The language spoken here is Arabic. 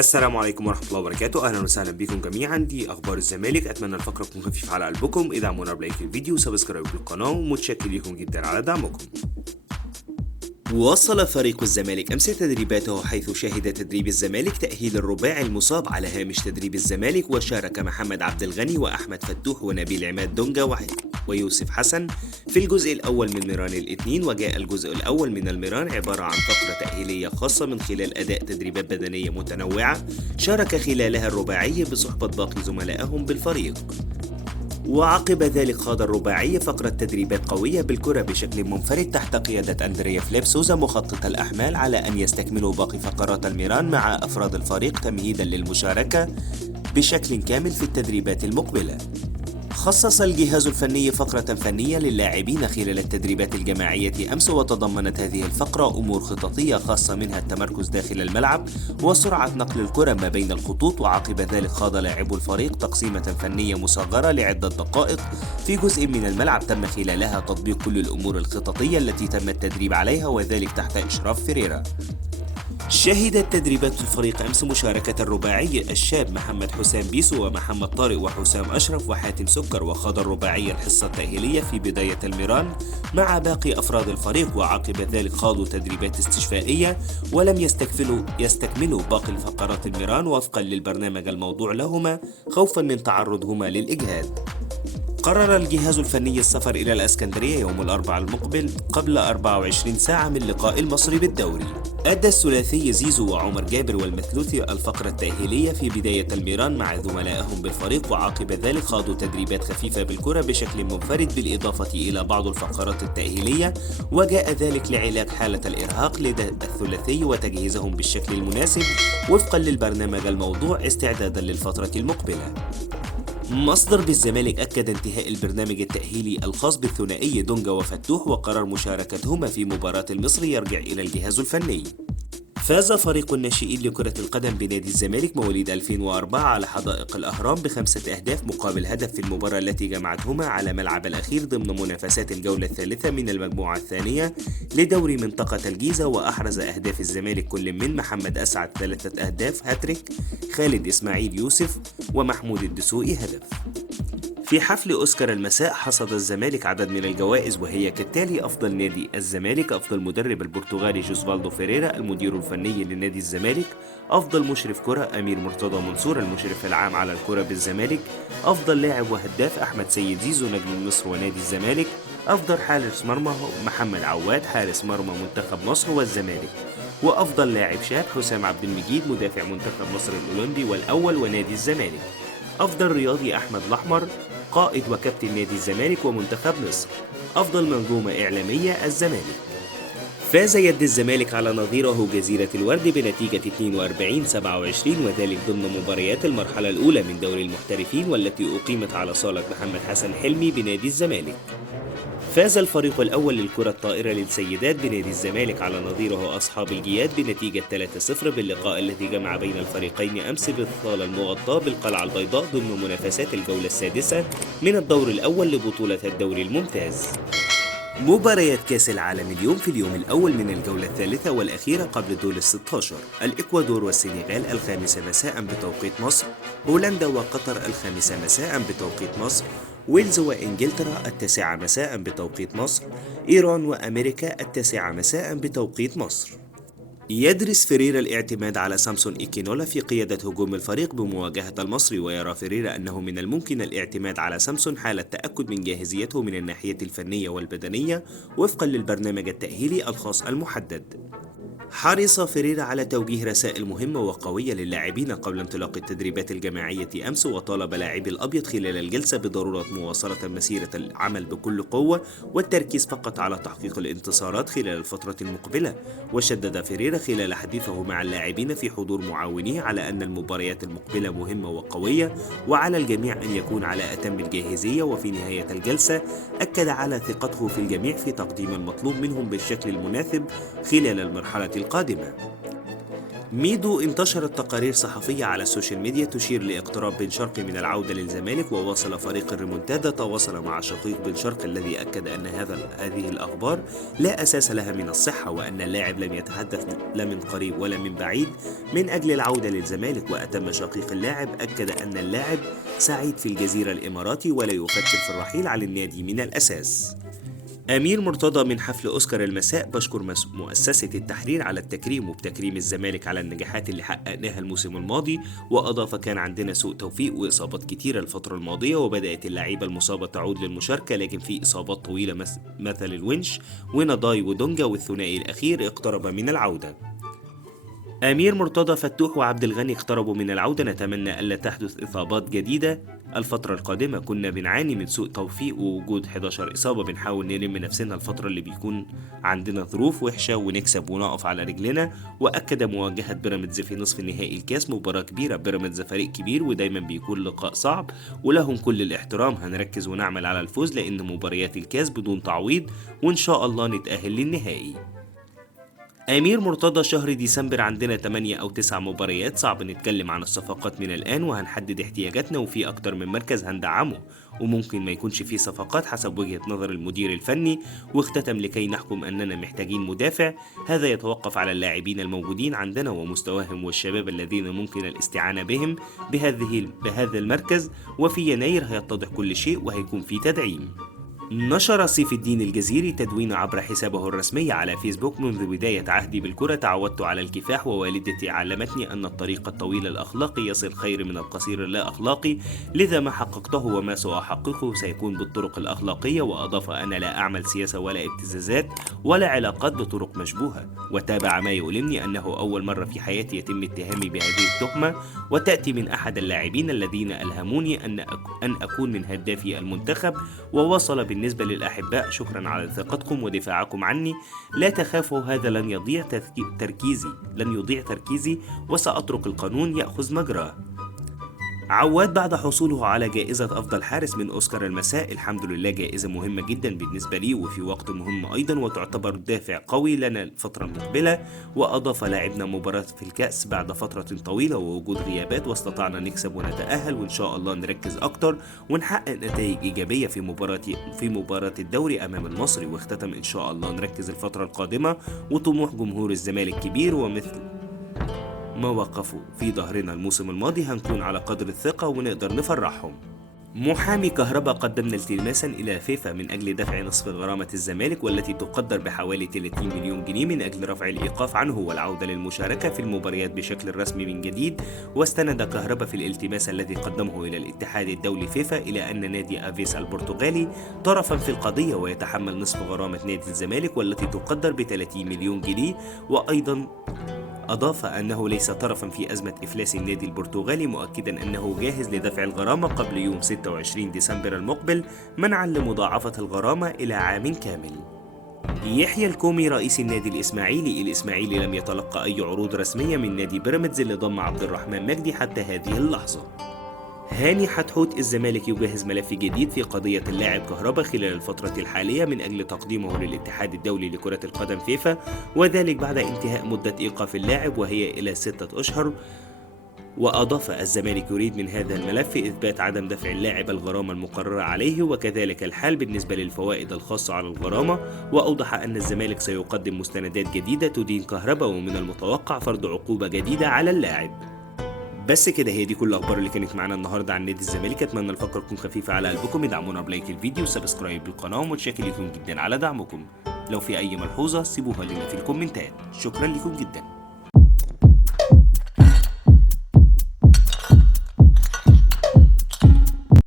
السلام عليكم ورحمة الله وبركاته، أهلا وسهلا بكم جميعا. دي أخبار الزمالك. أتمنى الفقرة تكون خفيفة على قلبكم. ادعمونا بلايك الفيديو وسبسكرايب للقناة، ومتشكر لكم جدا على دعمكم. واصل فريق الزمالك أمس تدريباته، حيث شهد تدريب الزمالك تأهيل الرباعي المصاب على هامش تدريب الزمالك، وشارك محمد عبد الغني وأحمد فتوح ونبيل عماد دونجا ويوسف حسن في الجزء الأول من ميران الاثنين. وجاء الجزء الأول من الميران عبارة عن فقرة تأهيلية خاصة من خلال أداء تدريبات بدنية متنوعة شارك خلالها الرباعي بصحبة باقي زملائهم بالفريق. وعقب ذلك خاض الرباعي فقرة تدريبات قوية بالكرة بشكل منفرد تحت قيادة أندريا فليب سوزا مخطط الأحمال، على أن يستكملوا باقي فقرات الميران مع أفراد الفريق تمهيدا للمشاركة بشكل كامل في التدريبات المقبلة. خصص الجهاز الفني فقرة فنية للاعبين خلال التدريبات الجماعية أمس، وتضمنت هذه الفقرة أمور خططية خاصة منها التمركز داخل الملعب وسرعة نقل الكرة ما بين الخطوط. وعقب ذلك خاض لاعبو الفريق تقسيمة فنية مصغرة لعدة دقائق في جزء من الملعب تم خلالها تطبيق كل الأمور الخططية التي تم التدريب عليها، وذلك تحت إشراف فيريرا. شهدت تدريبات الفريق أمس مشاركة الرباعي الشاب محمد حسام بيسو ومحمد طارق وحسام أشرف وحاتم سكر. وخاض الرباعي الحصة التأهيلية في بداية الميران مع باقي أفراد الفريق، وعقب ذلك خاضوا تدريبات استشفائية ولم يستكملوا باقي الفقرات الميران وفقا للبرنامج الموضوع لهما، خوفا من تعرضهما للإجهاد. قرر الجهاز الفني السفر إلى الإسكندرية يوم الأربعاء المقبل قبل 24 ساعة من لقاء المصري بالدوري. أدى الثلاثي زيزو وعمر جابر والمثلوثي الفقرة التأهيلية في بداية الميران مع زملائهم بالفريق، وعقب ذلك خاضوا تدريبات خفيفة بالكرة بشكل منفرد بالإضافة إلى بعض الفقرات التأهيلية، وجاء ذلك لعلاج حالة الإرهاق لدى الثلاثي وتجهيزهم بالشكل المناسب وفقا للبرنامج الموضوع استعدادا للفترة المقبلة. مصدر بالزمالك أكد انتهاء البرنامج التأهيلي الخاص بالثنائي دونجا وفتوح، وقرر مشاركتهما في مباراة المصري يرجع إلى الجهاز الفني. فاز فريق الناشئين لكرة القدم بنادي الزمالك مواليد 2004 على حدائق الأهرام ب5 أهداف مقابل هدف في المباراة التي جمعتهما على ملعب الأخير ضمن منافسات الجولة الثالثة من المجموعة الثانية لدوري منطقة الجيزة. وأحرز أهداف الزمالك كل من محمد أسعد 3 أهداف هاتريك، خالد إسماعيل يوسف، ومحمود الدسوقي هدف. في حفل أوسكار المساء حصد الزمالك عدد من الجوائز، وهي كالتالي: أفضل نادي الزمالك، أفضل مدرب البرتغالي جوزفالدو فيريرا المدير الفني لنادي الزمالك، أفضل مشرف كرة أمير مرتضى منصور المشرف العام على الكرة بالزمالك، أفضل لاعب وهداف أحمد سيد زيزو نجم مصر ونادي الزمالك، أفضل حارس مرمى محمد عواد حارس مرمى منتخب مصر والزمالك، وأفضل لاعب شاب حسام عبد المجيد مدافع منتخب مصر الأولمبي والأول ونادي الزمالك، أفضل رياضي أحمد الأحمر قائد وكابتن نادي الزمالك ومنتخب مصر، أفضل منظومة إعلامية الزمالك. فاز يد الزمالك على نظيره جزيرة الورد بنتيجة 42-27، وذلك ضمن مباريات المرحلة الأولى من دوري المحترفين والتي أقيمت على صالة محمد حسن حلمي بنادي الزمالك. فاز الفريق الأول للكرة الطائرة للسيدات بنادي الزمالك على نظيره أصحاب الجياد بنتيجة 3-0 باللقاء الذي جمع بين الفريقين أمس بالصالة المغطاة بالقلعة البيضاء ضمن منافسات الجولة السادسة من الدور الأول لبطولة الدوري الممتاز. مباريات كأس العالم اليوم في اليوم الأول من الجولة الثالثة والأخيرة قبل دور ال16: الإكوادور والسنغال 5 مساء بتوقيت مصر، هولندا وقطر 5 مساء بتوقيت مصر، ويلز وإنجلترا 9 مساء بتوقيت مصر، إيران وأمريكا 9 مساء بتوقيت مصر. يدرس فيريرا الاعتماد على سامسون إيكينولا في قيادة هجوم الفريق بمواجهة المصري، ويرى فيريرا أنه من الممكن الاعتماد على سامسون حال التأكد من جاهزيته من الناحية الفنية والبدنية وفقا للبرنامج التأهيلي الخاص المحدد. حرص فيريرا على توجيه رسائل مهمة وقوية للاعبين قبل انطلاق التدريبات الجماعية أمس، وطالب لاعبي الأبيض خلال الجلسة بضرورة مواصلة مسيرة العمل بكل قوة والتركيز فقط على تحقيق الانتصارات خلال الفترة المقبلة. وشدد فيريرا خلال حديثه مع اللاعبين في حضور معاونيه على أن المباريات المقبلة مهمة وقوية وعلى الجميع أن يكون على أتم الجاهزية. وفي نهاية الجلسة أكد على ثقته في الجميع في تقديم المطلوب منهم بالشكل المناسب خلال المرحلة القادمة. ميدو انتشرت تقارير صحفية على السوشيال ميديا تشير لاقتراب بن شرقي من العودة للزمالك، وواصل فريق الريمونتادا تواصل مع شقيق بن شرقي الذي أكد أن هذه الأخبار لا أساس لها من الصحة، وأن اللاعب لم يتحدث لا من قريب ولا من بعيد من أجل العودة للزمالك. وأتم شقيق اللاعب أكد أن اللاعب سعيد في الجزيرة الإماراتي ولا يفكر في الرحيل عن النادي من الأساس. أمير مرتضى من حفل أوسكار المساء بشكر مؤسسة التحرير على التكريم وبتكريم الزمالك على النجاحات اللي حققناها الموسم الماضي، وأضاف كان عندنا سوء توفيق وإصابات كتيرة الفترة الماضية، وبدأت اللعيبة المصابة تعود للمشاركة، لكن في إصابات طويلة مثل الونش ونضاي ودونجا، والثنائي الأخير اقترب من العودة. أمير مرتضى فتوح وعبد الغني اقتربوا من العودة، نتمنى ألا تحدث إصابات جديدة الفترة القادمة. كنا بنعاني من سوء توفيق ووجود 11 إصابة، بنحاول نلم نفسنا الفترة اللي بيكون عندنا ظروف وحشة ونكسب ونقف على رجلنا. وأكد مواجهة بيراميدز في نصف نهائي الكاس مباراة كبيرة، بيراميدز فريق كبير ودايما بيكون لقاء صعب ولهم كل الاحترام، هنركز ونعمل على الفوز لأن مباريات الكاس بدون تعويض، وإن شاء الله نتأهل للنهائي. أمير مرتضى شهر ديسمبر عندنا 8 أو 9 مباريات، صعب نتكلم عن الصفقات من الآن، وهنحدد احتياجاتنا وفي أكتر من مركز هندعمه، وممكن ما يكونش فيه صفقات حسب وجهة نظر المدير الفني. واختتم لكي نحكم أننا محتاجين مدافع، هذا يتوقف على اللاعبين الموجودين عندنا ومستواهم والشباب الذين ممكن الاستعانة بهم بهذا المركز، وفي يناير هيتضح كل شيء وهيكون فيه تدعيم. نشر سيف الدين الجزيري تدوين عبر حسابه الرسمي على فيسبوك: منذ بداية عهدي بالكرة تعودت على الكفاح، ووالدتي علمتني أن الطريق الطويل الأخلاقي يصل خير من القصير اللا أخلاقي، لذا ما حققته وما سأحققه سيكون بالطرق الأخلاقية. وأضاف: أنا لا أعمل سياسة ولا ابتزازات ولا علاقات بطرق مشبوهة. وتابع: ما يؤلمني أنه أول مرة في حياتي يتم اتهامي بهذه التهمة، وتأتي من أحد اللاعبين الذين ألهموني أن أكون من هدافي المنتخب. ووصل: بالنسبة للأحباء، شكرا على ثقتكم ودفاعكم عني، لا تخافوا هذا لن يضيع تركيزي وسأترك القانون يأخذ مجراه. عواد بعد حصوله على جائزة أفضل حارس من أوسكار المساء: الحمد لله، جائزة مهمة جدا بالنسبة لي وفي وقت مهم أيضا، وتعتبر دافع قوي لنا الفترة المقبلة. وأضاف: لاعبنا مباراة في الكأس بعد فترة طويلة ووجود غيابات، واستطعنا نكسب ونتأهل، وإن شاء الله نركز أكتر ونحقق نتائج إيجابية في مباراة الدوري أمام المصري. واختتم: إن شاء الله نركز الفترة القادمة، وطموح جمهور الزمالك كبير، ومثل ما وقفوا في ظهرنا الموسم الماضي هنكون على قدر الثقة ونقدر نفرحهم. محامي كهربا قدمنا التماسا إلى فيفا من أجل دفع نصف غرامة الزمالك، والتي تقدر بحوالي 30 مليون جنيه، من أجل رفع الإيقاف عنه والعودة للمشاركة في المباريات بشكل رسمي من جديد. واستند كهربا في الالتماس الذي قدمه إلى الاتحاد الدولي فيفا إلى أن نادي أفيسا البرتغالي طرفا في القضية ويتحمل نصف غرامة نادي الزمالك والتي تقدر ب 30 مليون جنيه. وأيضا أضاف أنه ليس طرفا في أزمة إفلاس النادي البرتغالي، مؤكدا أنه جاهز لدفع الغرامة قبل يوم 26 ديسمبر المقبل، منعا لمضاعفة الغرامة إلى عام كامل. يحيى الكومي رئيس النادي الإسماعيلي لم يتلقى أي عروض رسمية من نادي بيراميدز اللي ضم عبد الرحمن مجدي حتى هذه اللحظة. هاني حتحوت: الزمالك يجهز ملف جديد في قضية اللاعب كهربا خلال الفترة الحالية من أجل تقديمه للاتحاد الدولي لكرة القدم فيفا، وذلك بعد انتهاء مدة إيقاف اللاعب وهي إلى 6 أشهر. وأضاف: الزمالك يريد من هذا الملف إثبات عدم دفع اللاعب الغرامة المقررة عليه، وكذلك الحال بالنسبة للفوائد الخاصة على الغرامة. وأوضح أن الزمالك سيقدم مستندات جديدة تدين كهربا، ومن المتوقع فرض عقوبة جديدة على اللاعب. بس كده، هي دي كل الاخبار اللي كانت معانا النهارده عن نادي الزمالك. اتمنى الفقره تكون خفيفه على قلبكم، ادعمونا بلايك الفيديو وسبسكرايب للقناه، ومتشكر لكم جدا على دعمكم. لو في اي ملحوظه سيبوها لنا في الكومنتات. شكرا لكم جدا.